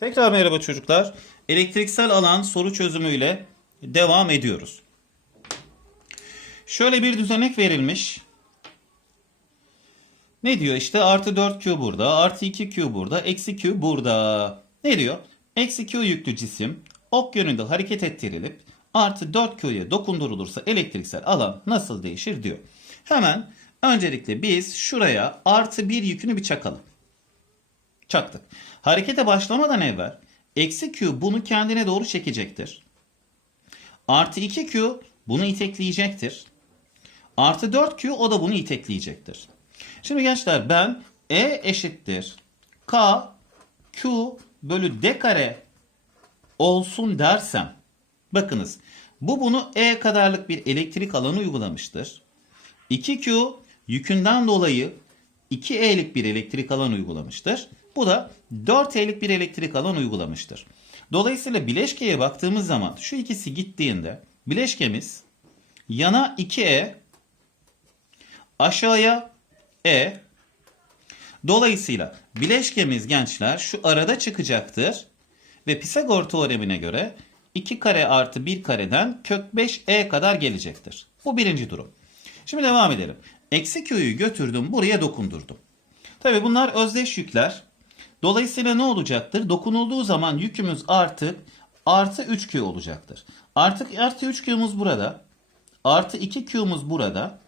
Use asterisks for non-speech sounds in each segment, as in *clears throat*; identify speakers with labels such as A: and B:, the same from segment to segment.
A: Tekrar merhaba çocuklar. Elektriksel alan soru çözümüyle devam ediyoruz. Şöyle bir düzenek verilmiş. Ne diyor işte artı 4Q burada, artı 2Q burada, eksi Q burada. Ne diyor? Eksi Q yüklü cisim ok yönünde hareket ettirilip artı 4Q'ya dokundurulursa elektriksel alan nasıl değişir diyor. Hemen öncelikle biz şuraya artı 1 yükünü bir çakalım. Çaktık. Harekete başlamadan evvel eksi Q bunu kendine doğru çekecektir. Artı 2Q bunu itekleyecektir. Artı 4Q o da bunu itekleyecektir. Şimdi gençler ben E eşittir K Q bölü D kare olsun dersem bakınız bu bunu E kadarlık bir elektrik alanı uygulamıştır. 2Q yükünden dolayı 2E'lik bir elektrik alan uygulamıştır. Bu da 4E'lik bir elektrik alan uygulamıştır. Dolayısıyla bileşkeye baktığımız zaman şu ikisi gittiğinde bileşkemiz yana 2E aşağıya E Dolayısıyla bileşkemiz gençler şu arada çıkacaktır ve Pisagor teoremine göre 2 kare artı 1 kareden kök 5e kadar gelecektir. Bu birinci durum. Şimdi devam edelim. Eksi q'yu götürdüm buraya dokundurdum. Tabi bunlar özdeş yükler. Dolayısıyla ne olacaktır? Dokunulduğu zaman yükümüz artık artı 3q olacaktır. Artık artı 3q'muz burada. Artı 2q'muz burada.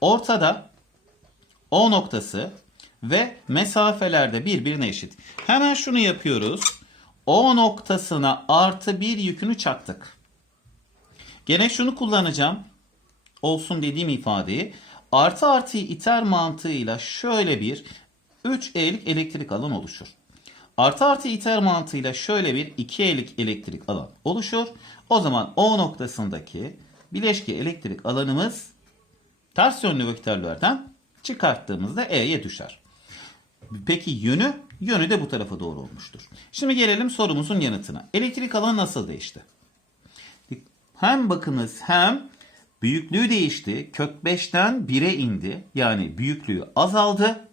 A: Ortada O noktası ve mesafelerde birbirine eşit. Hemen şunu yapıyoruz. O noktasına artı bir yükünü çaktık. Gene şunu kullanacağım. Olsun dediğim ifadeyi. Artı artıyı iter mantığıyla şöyle bir 3E'lik elektrik alan oluşur. Artı artı iter mantığıyla şöyle bir 2E'lik elektrik alan oluşur. O zaman O noktasındaki bileşke elektrik alanımız ters yönlü vektörlerden çıkarttığımızda E'ye düşer. Peki yönü? Yönü de bu tarafa doğru olmuştur. Şimdi gelelim sorumuzun yanıtına. Elektrik alanı nasıl değişti? Hem bakınız hem büyüklüğü değişti. Kök 5'ten 1'e indi. Yani büyüklüğü azaldı.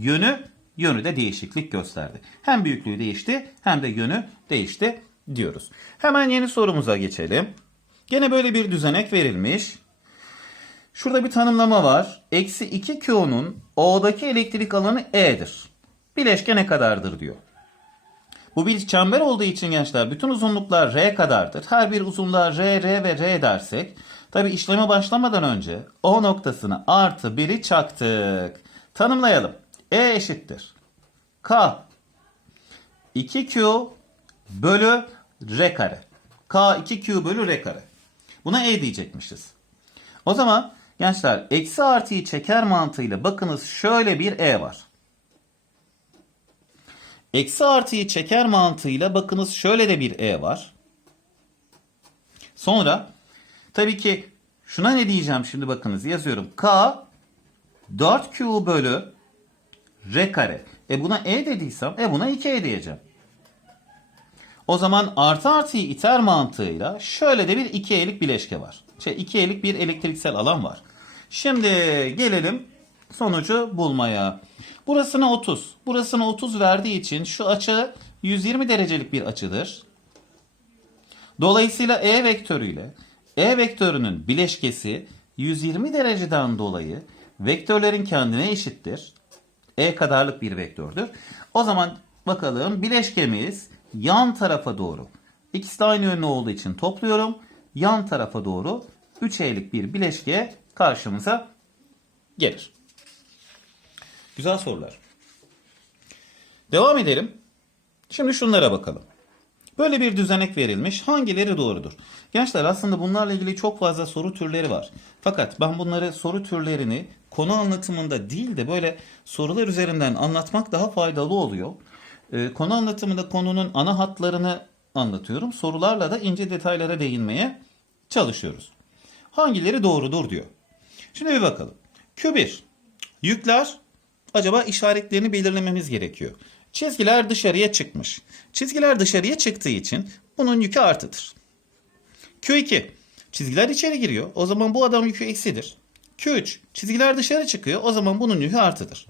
A: Yönü yönü de değişiklik gösterdi. Hem büyüklüğü değişti hem de yönü değişti diyoruz. Hemen yeni sorumuza geçelim. Gene böyle bir düzenek verilmiş. Şurada bir tanımlama var. Eksi 2 Q'nun O'daki elektrik alanı E'dir. Bileşke ne kadardır diyor. Bu bir çember olduğu için gençler bütün uzunluklar R kadardır. Her bir uzunluğa R, R ve R dersek tabi işleme başlamadan önce O noktasına artı 1'i çaktık. Tanımlayalım. E eşittir. K 2Q bölü R kare. K 2Q bölü R kare. Buna E diyecekmişiz. O zaman gençler eksi artıyı çeker mantığıyla bakınız şöyle bir E var. Eksi artıyı çeker mantığıyla bakınız şöyle de bir E var. Sonra tabii ki şuna ne diyeceğim şimdi bakınız yazıyorum. K 4Q bölü R kare. E buna E dediysem e buna 2E diyeceğim. O zaman artı artıyı iter mantığıyla şöyle de bir 2E'lik bileşke var. Şey 2E'lik bir elektriksel alan var. Şimdi gelelim sonucu bulmaya. Burasına 30. Burasına 30 verdiği için şu açı 120 derecelik bir açıdır. Dolayısıyla E vektörüyle E vektörünün bileşkesi 120 dereceden dolayı vektörlerin kendine eşittir. E kadarlık bir vektördür. O zaman bakalım bileşkemiz yan tarafa doğru. İkisi de aynı yönlü olduğu için topluyorum. Yan tarafa doğru 3E'lik bir bileşke karşımıza gelir. Güzel sorular. Devam edelim. Şimdi şunlara bakalım. Böyle bir düzenek verilmiş. Hangileri doğrudur? Gençler aslında bunlarla ilgili çok fazla soru türleri var. Fakat ben bunları soru türlerini konu anlatımında değil de böyle sorular üzerinden anlatmak daha faydalı oluyor. Ee, konu anlatımında konunun ana hatlarını anlatıyorum. Sorularla da ince detaylara değinmeye çalışıyoruz. Hangileri doğrudur diyor. Şimdi bir bakalım. Q1. Yükler acaba işaretlerini belirlememiz gerekiyor. Çizgiler dışarıya çıkmış. Çizgiler dışarıya çıktığı için bunun yükü artıdır. Q2. Çizgiler içeri giriyor. O zaman bu adam yükü eksidir. Q3. Çizgiler dışarı çıkıyor. O zaman bunun yükü artıdır.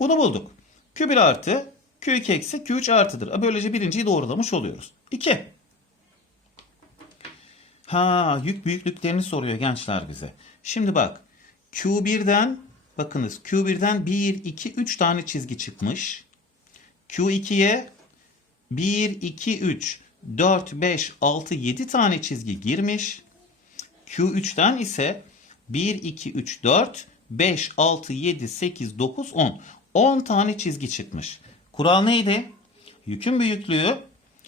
A: Bunu bulduk. Q1 artı Q2 eksi Q3 artıdır. Böylece birinciyi doğrulamış oluyoruz. 2. Ha yük büyüklüklerini soruyor gençler bize. Şimdi bak Q1'den bakınız Q1'den 1, 2, 3 tane çizgi çıkmış. Q2'ye 1, 2, 3, 4, 5, 6, 7 tane çizgi girmiş. Q3'ten ise 1, 2, 3, 4, 5, 6, 7, 8, 9, 10. 10 tane çizgi çıkmış. Kural neydi? Yükün büyüklüğü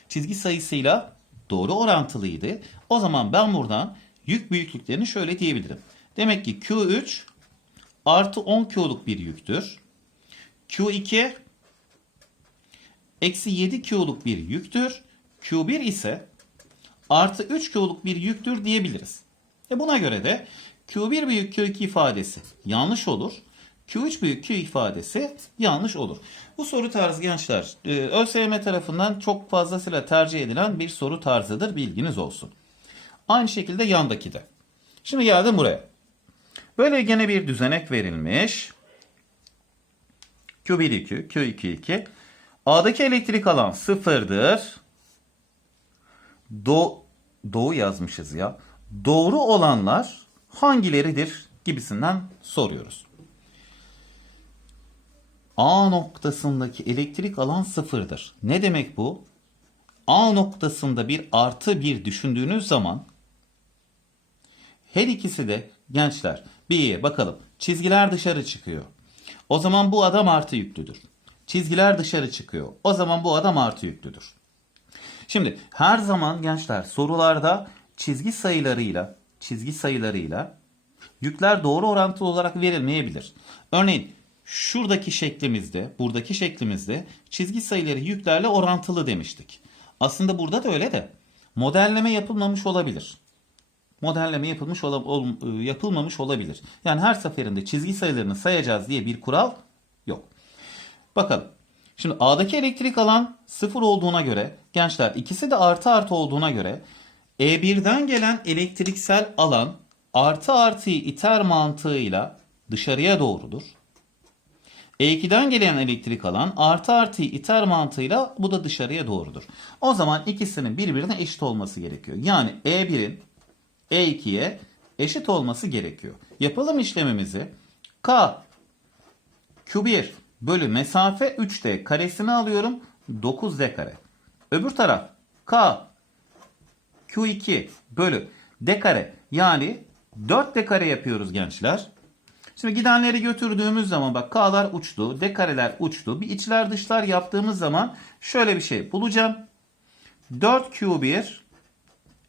A: çizgi sayısıyla doğru orantılıydı. O zaman ben buradan yük büyüklüklerini şöyle diyebilirim. Demek ki Q3 artı 10 Q'luk bir yüktür. Q2 eksi 7 Q'luk bir yüktür. Q1 ise artı 3 Q'luk bir yüktür diyebiliriz. E buna göre de Q1 büyük Q2 ifadesi yanlış olur. Q3 büyük Q ifadesi yanlış olur. Bu soru tarzı gençler e, ÖSYM tarafından çok fazlasıyla tercih edilen bir soru tarzıdır bilginiz olsun. Aynı şekilde yandaki de. Şimdi geldim buraya. Böyle gene bir düzenek verilmiş. Q1 2, Q2 2. A'daki elektrik alan sıfırdır. Do doğu yazmışız ya. Doğru olanlar hangileridir gibisinden soruyoruz. A noktasındaki elektrik alan sıfırdır. Ne demek bu? A noktasında bir artı bir düşündüğünüz zaman her ikisi de gençler bir bakalım çizgiler dışarı çıkıyor. O zaman bu adam artı yüklüdür. Çizgiler dışarı çıkıyor. O zaman bu adam artı yüklüdür. Şimdi her zaman gençler sorularda çizgi sayılarıyla çizgi sayılarıyla yükler doğru orantılı olarak verilmeyebilir. Örneğin şuradaki şeklimizde, buradaki şeklimizde çizgi sayıları yüklerle orantılı demiştik. Aslında burada da öyle de modelleme yapılmamış olabilir. Modelleme yapılmış ola- ol- yapılmamış olabilir. Yani her seferinde çizgi sayılarını sayacağız diye bir kural yok. Bakalım. Şimdi A'daki elektrik alan sıfır olduğuna göre gençler ikisi de artı artı olduğuna göre E1'den gelen elektriksel alan artı artıyı iter mantığıyla dışarıya doğrudur. E2'den gelen elektrik alan artı artıyı iter mantığıyla bu da dışarıya doğrudur. O zaman ikisinin birbirine eşit olması gerekiyor. Yani E1'in E2'ye eşit olması gerekiyor. Yapalım işlemimizi. K Q1 bölü mesafe 3D karesini alıyorum. 9D kare. Öbür taraf K Q2 bölü D kare yani 4D kare yapıyoruz gençler. Şimdi gidenleri götürdüğümüz zaman bak K'lar uçtu, D kareler uçtu. Bir içler dışlar yaptığımız zaman şöyle bir şey bulacağım. 4Q1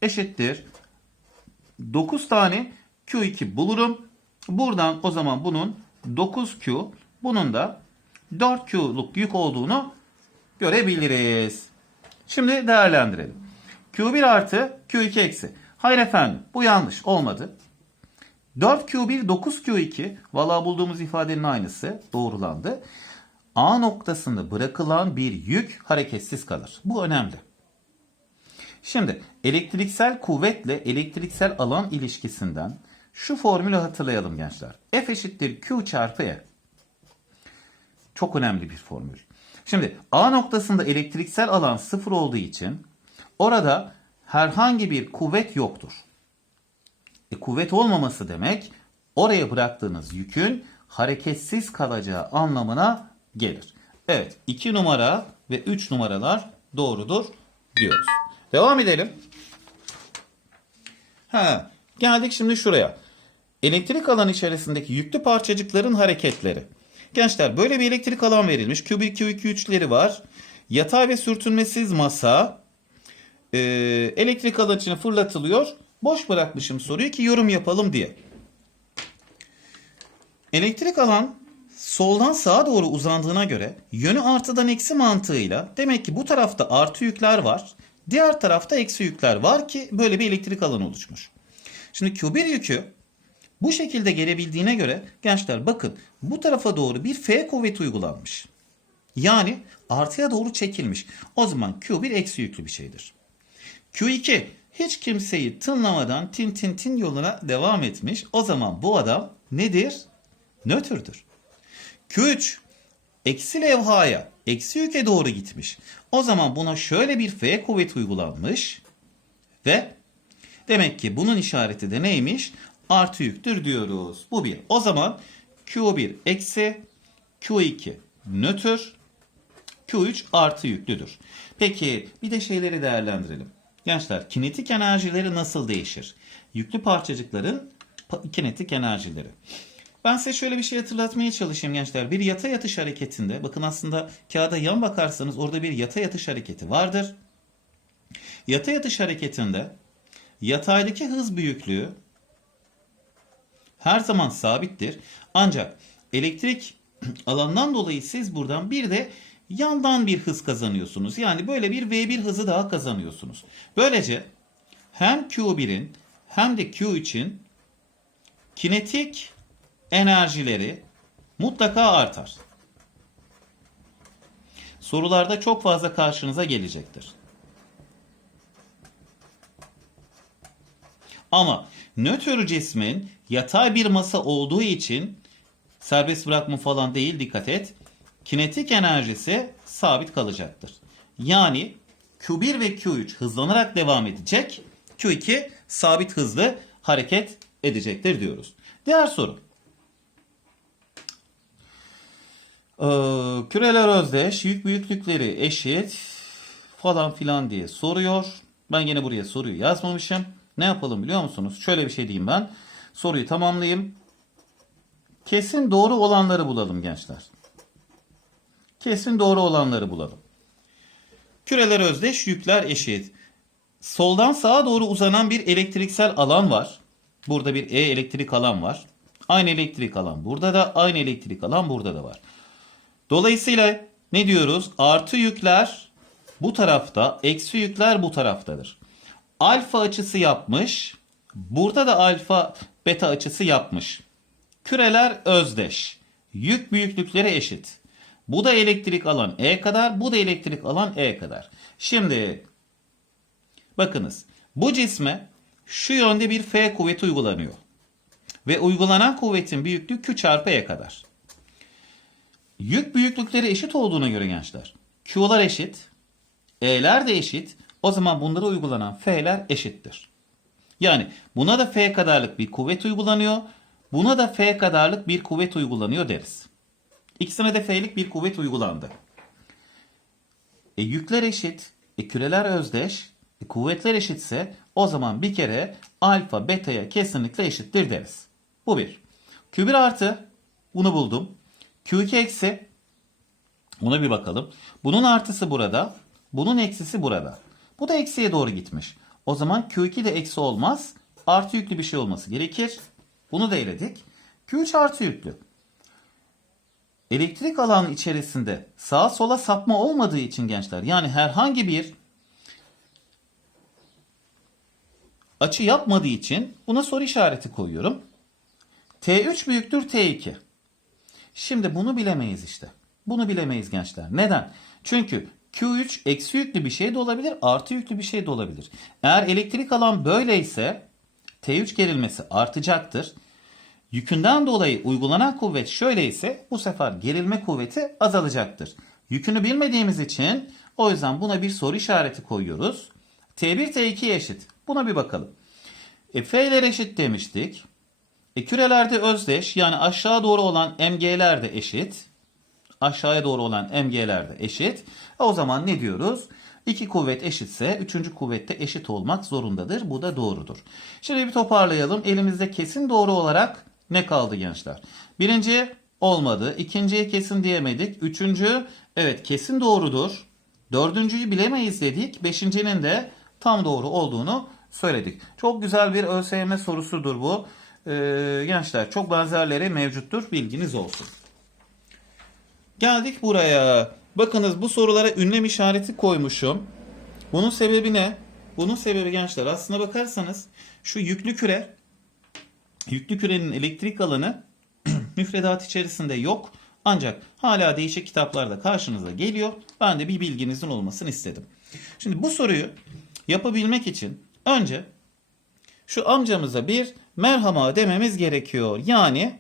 A: eşittir 9 tane Q2 bulurum. Buradan o zaman bunun 9Q bunun da 4Q'luk yük olduğunu görebiliriz. Şimdi değerlendirelim. Q1 artı Q2 eksi. Hayır efendim bu yanlış olmadı. 4Q1 9Q2 valla bulduğumuz ifadenin aynısı doğrulandı. A noktasında bırakılan bir yük hareketsiz kalır. Bu önemli. Şimdi elektriksel kuvvetle elektriksel alan ilişkisinden şu formülü hatırlayalım gençler. F eşittir Q çarpı E. Çok önemli bir formül. Şimdi A noktasında elektriksel alan sıfır olduğu için orada herhangi bir kuvvet yoktur. E, kuvvet olmaması demek oraya bıraktığınız yükün hareketsiz kalacağı anlamına gelir. Evet 2 numara ve 3 numaralar doğrudur diyoruz. Devam edelim. Ha, geldik şimdi şuraya. Elektrik alan içerisindeki yüklü parçacıkların hareketleri. Gençler böyle bir elektrik alan verilmiş. Q1, Q2, Q3'leri var. Yatay ve sürtünmesiz masa e, elektrik alan içine fırlatılıyor. Boş bırakmışım soruyu ki yorum yapalım diye. Elektrik alan soldan sağa doğru uzandığına göre yönü artıdan eksi mantığıyla demek ki bu tarafta artı yükler var. Diğer tarafta eksi yükler var ki böyle bir elektrik alanı oluşmuş. Şimdi Q1 yükü bu şekilde gelebildiğine göre gençler bakın bu tarafa doğru bir F kuvveti uygulanmış. Yani artıya doğru çekilmiş. O zaman Q1 eksi yüklü bir şeydir. Q2 hiç kimseyi tınlamadan tin tin tin yoluna devam etmiş. O zaman bu adam nedir? Nötrdür. Q3 eksi levhaya, eksi yüke doğru gitmiş. O zaman buna şöyle bir F kuvveti uygulanmış ve demek ki bunun işareti de neymiş? Artı yüktür diyoruz. Bu bir. O zaman Q1 eksi Q2 nötr Q3 artı yüklüdür. Peki bir de şeyleri değerlendirelim. Gençler kinetik enerjileri nasıl değişir? Yüklü parçacıkların pa- kinetik enerjileri. Ben size şöyle bir şey hatırlatmaya çalışayım gençler. Bir yatay atış hareketinde bakın aslında kağıda yan bakarsanız orada bir yatay atış hareketi vardır. Yatay atış hareketinde yataydaki hız büyüklüğü her zaman sabittir. Ancak elektrik *clears throat* alandan dolayı siz buradan bir de yandan bir hız kazanıyorsunuz. Yani böyle bir V1 hızı daha kazanıyorsunuz. Böylece hem Q1'in hem de Q3'in kinetik enerjileri mutlaka artar. Sorularda çok fazla karşınıza gelecektir. Ama nötr cismin yatay bir masa olduğu için serbest bırakma falan değil dikkat et. Kinetik enerjisi sabit kalacaktır. Yani Q1 ve Q3 hızlanarak devam edecek. Q2 sabit hızlı hareket edecektir diyoruz. Diğer soru. Ee, küreler özdeş, yük büyüklükleri eşit falan filan diye soruyor. Ben yine buraya soruyu yazmamışım. Ne yapalım biliyor musunuz? Şöyle bir şey diyeyim ben. Soruyu tamamlayayım. Kesin doğru olanları bulalım gençler. Kesin doğru olanları bulalım. Küreler özdeş, yükler eşit. Soldan sağa doğru uzanan bir elektriksel alan var. Burada bir E elektrik alan var. Aynı elektrik alan burada da, aynı elektrik alan burada da var. Dolayısıyla ne diyoruz? Artı yükler bu tarafta, eksi yükler bu taraftadır. Alfa açısı yapmış. Burada da alfa beta açısı yapmış. Küreler özdeş. Yük büyüklükleri eşit. Bu da elektrik alan E kadar, bu da elektrik alan E kadar. Şimdi bakınız bu cisme şu yönde bir F kuvveti uygulanıyor. Ve uygulanan kuvvetin büyüklüğü Q çarpı E kadar. Yük büyüklükleri eşit olduğuna göre gençler. Q'lar eşit, E'ler de eşit. O zaman bunlara uygulanan F'ler eşittir. Yani buna da F kadarlık bir kuvvet uygulanıyor. Buna da F kadarlık bir kuvvet uygulanıyor deriz. İkisine de F'lik bir kuvvet uygulandı. E, yükler eşit, e, küreler özdeş, e, kuvvetler eşitse o zaman bir kere alfa beta'ya kesinlikle eşittir deriz. Bu bir. Q1 artı bunu buldum. Q2 eksi buna bir bakalım. Bunun artısı burada. Bunun eksisi burada. Bu da eksiye doğru gitmiş. O zaman Q2 de eksi olmaz. Artı yüklü bir şey olması gerekir. Bunu da eledik. Q3 artı yüklü. Elektrik alanı içerisinde sağa sola sapma olmadığı için gençler yani herhangi bir açı yapmadığı için buna soru işareti koyuyorum. T3 büyüktür T2. Şimdi bunu bilemeyiz işte. Bunu bilemeyiz gençler. Neden? Çünkü Q3 eksi yüklü bir şey de olabilir, artı yüklü bir şey de olabilir. Eğer elektrik alan böyleyse T3 gerilmesi artacaktır. Yükünden dolayı uygulanan kuvvet şöyleyse bu sefer gerilme kuvveti azalacaktır. Yükünü bilmediğimiz için o yüzden buna bir soru işareti koyuyoruz. T1 T2'ye eşit. Buna bir bakalım. E, F'ler eşit demiştik. E, kürelerde özdeş yani aşağı doğru olan MG'ler de eşit. Aşağıya doğru olan MG'ler de eşit. E, o zaman ne diyoruz? İki kuvvet eşitse üçüncü kuvvet de eşit olmak zorundadır. Bu da doğrudur. Şimdi bir toparlayalım. Elimizde kesin doğru olarak ne kaldı gençler? Birinci olmadı. İkinciye kesin diyemedik. Üçüncü evet kesin doğrudur. Dördüncüyü bilemeyiz dedik. Beşincinin de tam doğru olduğunu söyledik. Çok güzel bir ÖSYM sorusudur bu. Ee, gençler çok benzerleri mevcuttur. Bilginiz olsun. Geldik buraya. Bakınız bu sorulara ünlem işareti koymuşum. Bunun sebebi ne? Bunun sebebi gençler aslına bakarsanız şu yüklü küre yüklü kürenin elektrik alanı *clears throat* müfredat içerisinde yok. Ancak hala değişik kitaplarda karşınıza geliyor. Ben de bir bilginizin olmasını istedim. Şimdi bu soruyu yapabilmek için önce şu amcamıza bir merhaba dememiz gerekiyor. Yani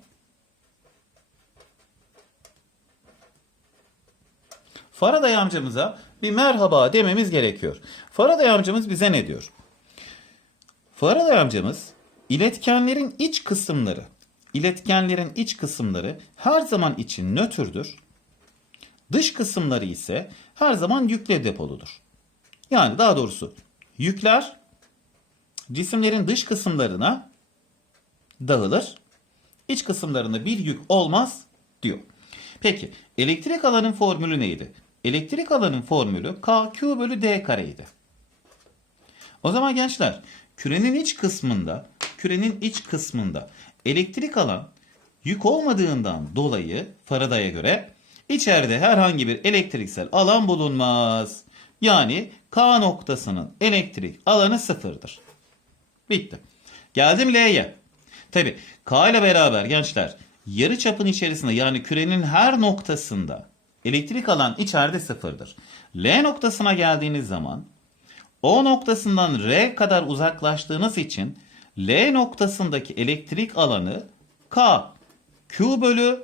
A: Faraday amcamıza bir merhaba dememiz gerekiyor. Faraday amcamız bize ne diyor? Faraday amcamız iletkenlerin iç kısımları, iletkenlerin iç kısımları her zaman için nötrdür. Dış kısımları ise her zaman yükle depoludur. Yani daha doğrusu yükler cisimlerin dış kısımlarına dağılır. İç kısımlarında bir yük olmaz diyor. Peki elektrik alanın formülü neydi? Elektrik alanın formülü KQ bölü D kareydi. O zaman gençler kürenin iç kısmında kürenin iç kısmında elektrik alan yük olmadığından dolayı Faraday'a göre içeride herhangi bir elektriksel alan bulunmaz. Yani K noktasının elektrik alanı sıfırdır. Bitti. Geldim L'ye. Tabi K ile beraber gençler yarı çapın içerisinde yani kürenin her noktasında elektrik alan içeride sıfırdır. L noktasına geldiğiniz zaman o noktasından R kadar uzaklaştığınız için L noktasındaki elektrik alanı K Q bölü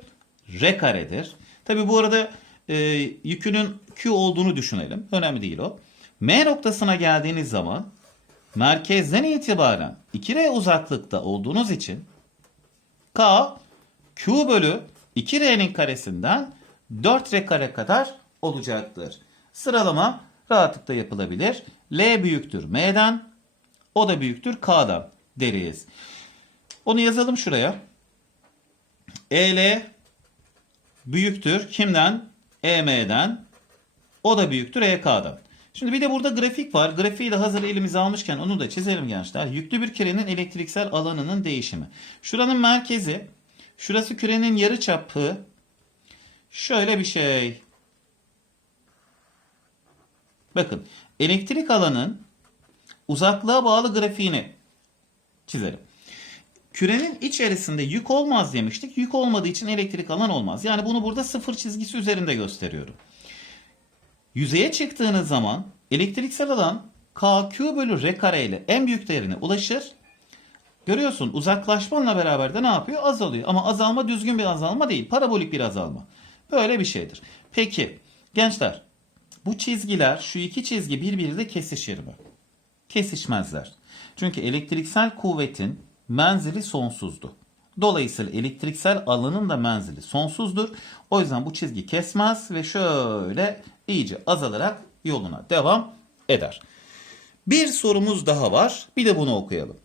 A: R karedir. Tabi bu arada e, yükünün Q olduğunu düşünelim. Önemli değil o. M noktasına geldiğiniz zaman merkezden itibaren 2R uzaklıkta olduğunuz için K Q bölü 2R'nin karesinden 4R kare kadar olacaktır. Sıralama rahatlıkla yapılabilir. L büyüktür M'den, o da büyüktür K'dan deriz. Onu yazalım şuraya. EL büyüktür kimden? EM'den, o da büyüktür EK'dan. Şimdi bir de burada grafik var. Grafiği de hazır elimize almışken onu da çizelim gençler. Yüklü bir kürenin elektriksel alanının değişimi. Şuranın merkezi, şurası kürenin yarı çapı. Şöyle bir şey. Bakın elektrik alanın uzaklığa bağlı grafiğini çizelim. Kürenin içerisinde yük olmaz demiştik. Yük olmadığı için elektrik alan olmaz. Yani bunu burada sıfır çizgisi üzerinde gösteriyorum. Yüzeye çıktığınız zaman elektriksel alan KQ bölü R kare ile en büyük değerine ulaşır. Görüyorsun uzaklaşmanla beraber de ne yapıyor? Azalıyor. Ama azalma düzgün bir azalma değil. Parabolik bir azalma. Böyle bir şeydir. Peki gençler bu çizgiler şu iki çizgi birbiriyle kesişir mi? Kesişmezler. Çünkü elektriksel kuvvetin menzili sonsuzdu. Dolayısıyla elektriksel alanın da menzili sonsuzdur. O yüzden bu çizgi kesmez ve şöyle iyice azalarak yoluna devam eder. Bir sorumuz daha var. Bir de bunu okuyalım.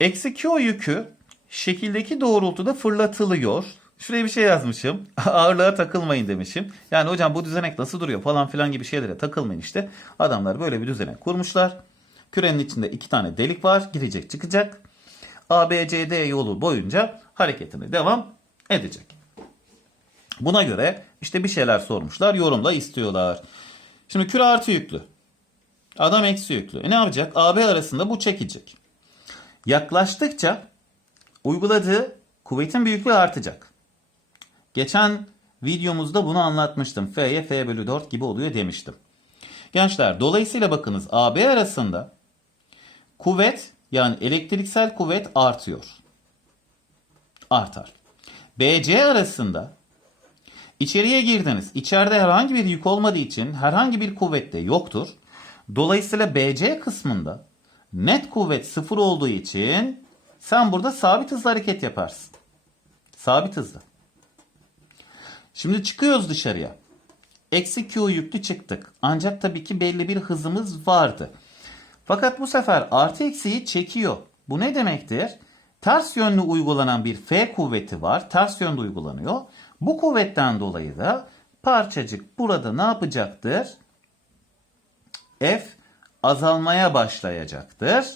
A: Eksi Q yükü şekildeki doğrultuda fırlatılıyor. Şuraya bir şey yazmışım. *laughs* Ağırlığa takılmayın demişim. Yani hocam bu düzenek nasıl duruyor falan filan gibi şeylere takılmayın işte. Adamlar böyle bir düzenek kurmuşlar. Kürenin içinde iki tane delik var. Girecek çıkacak. ABCD yolu boyunca hareketine devam edecek. Buna göre işte bir şeyler sormuşlar. Yorumla istiyorlar. Şimdi küre artı yüklü. Adam eksi yüklü. E ne yapacak? AB arasında bu çekecek. Yaklaştıkça uyguladığı kuvvetin büyüklüğü artacak. Geçen videomuzda bunu anlatmıştım. F'ye F bölü 4 gibi oluyor demiştim. Gençler dolayısıyla bakınız AB arasında kuvvet yani elektriksel kuvvet artıyor. Artar. BC arasında içeriye girdiniz. İçeride herhangi bir yük olmadığı için herhangi bir kuvvet de yoktur. Dolayısıyla BC kısmında net kuvvet sıfır olduğu için sen burada sabit hızla hareket yaparsın. Sabit hızla. Şimdi çıkıyoruz dışarıya. Eksi Q yüklü çıktık. Ancak tabii ki belli bir hızımız vardı. Fakat bu sefer artı eksiyi çekiyor. Bu ne demektir? Ters yönlü uygulanan bir F kuvveti var. Ters yönde uygulanıyor. Bu kuvvetten dolayı da parçacık burada ne yapacaktır? F azalmaya başlayacaktır.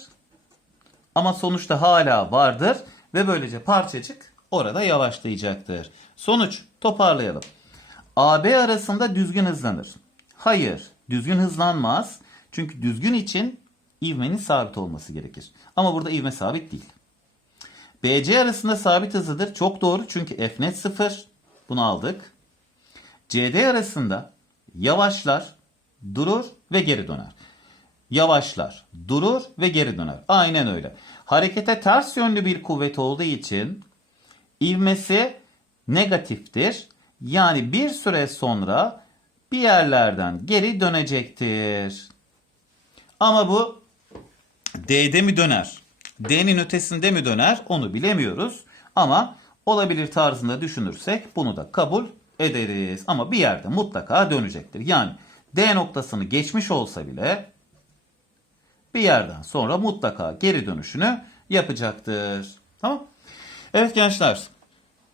A: Ama sonuçta hala vardır ve böylece parçacık orada yavaşlayacaktır. Sonuç toparlayalım. AB arasında düzgün hızlanır. Hayır, düzgün hızlanmaz. Çünkü düzgün için ivmenin sabit olması gerekir. Ama burada ivme sabit değil. BC arasında sabit hızlıdır. Çok doğru çünkü F net 0. Bunu aldık. CD arasında yavaşlar, durur ve geri döner. Yavaşlar, durur ve geri döner. Aynen öyle. Harekete ters yönlü bir kuvvet olduğu için ivmesi negatiftir. Yani bir süre sonra bir yerlerden geri dönecektir. Ama bu D'de mi döner? D'nin ötesinde mi döner? Onu bilemiyoruz. Ama olabilir tarzında düşünürsek bunu da kabul ederiz. Ama bir yerde mutlaka dönecektir. Yani D noktasını geçmiş olsa bile bir yerden sonra mutlaka geri dönüşünü yapacaktır. Tamam? Evet gençler.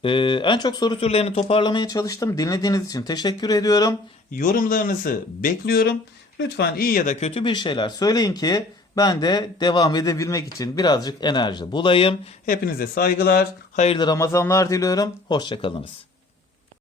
A: Ee, en çok soru türlerini toparlamaya çalıştım. Dinlediğiniz için teşekkür ediyorum. Yorumlarınızı bekliyorum. Lütfen iyi ya da kötü bir şeyler söyleyin ki ben de devam edebilmek için birazcık enerji bulayım. Hepinize saygılar, hayırlı Ramazanlar diliyorum. Hoşçakalınız.